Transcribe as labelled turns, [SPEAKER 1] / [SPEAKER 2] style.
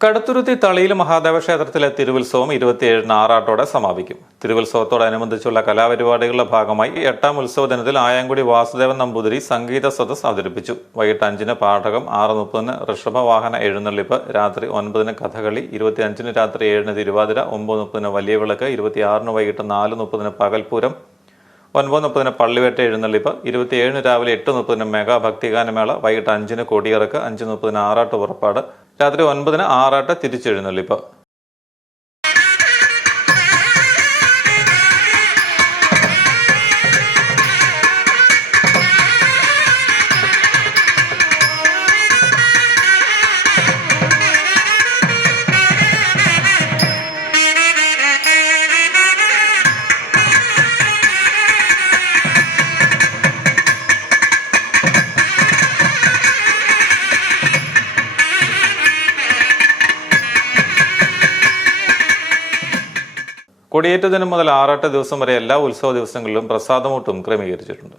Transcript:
[SPEAKER 1] കടുത്തുരുത്തി തളിയിൽ മഹാദേവ ക്ഷേത്രത്തിലെ തിരുവുത്സവം ഇരുപത്തിയേഴിന് ആറാട്ടോടെ സമാപിക്കും. തിരുവുത്സവത്തോടനുബന്ധിച്ചുള്ള കലാപരിപാടികളുടെ ഭാഗമായി എട്ടാം ഉത്സവ ദിനത്തിൽ ആയാങ്കുടി വാസുദേവൻ നമ്പൂതിരി സംഗീത സദസ് അവതരിപ്പിച്ചു. വൈകിട്ട് അഞ്ചിന് പാഠകം ആറ് മുപ്പതിന് ഋഷഭവാഹന എഴുന്നള്ളിപ്പ് രാത്രി ഒൻപതിന് കഥകളി ഇരുപത്തിയഞ്ചിന് രാത്രി ഏഴിന് തിരുവാതിര ഒമ്പത് മുപ്പതിന് വലിയ വിളക്ക് ഇരുപത്തിയാറിന് വൈകിട്ട് നാല് മുപ്പതിന് പകൽപൂരം ഒൻപത് മുപ്പതിന് പള്ളിവേട്ട എഴുന്നള്ളിപ്പ് ഇരുപത്തിയേഴിന് രാവിലെ എട്ട് മുപ്പതിന് മെഗാ ഭക്തിഗാനമേള വൈകിട്ട് അഞ്ചിന് കൊടിയിറക്ക് അഞ്ച് മുപ്പതിന് ആറാട്ട് പുറപ്പാട് രാത്രി ഒൻപതിന് ആറാട്ട് തിരിച്ചെഴുന്നള്ളിപ്പ്. കൊടിയേറ്റ ദിനം മുതൽ ആറാട്ട് ദിവസം വരെ എല്ലാ ഉത്സവ ദിവസങ്ങളിലും പ്രസാദമൂട്ടും ക്രമീകരിച്ചിട്ടുണ്ട്.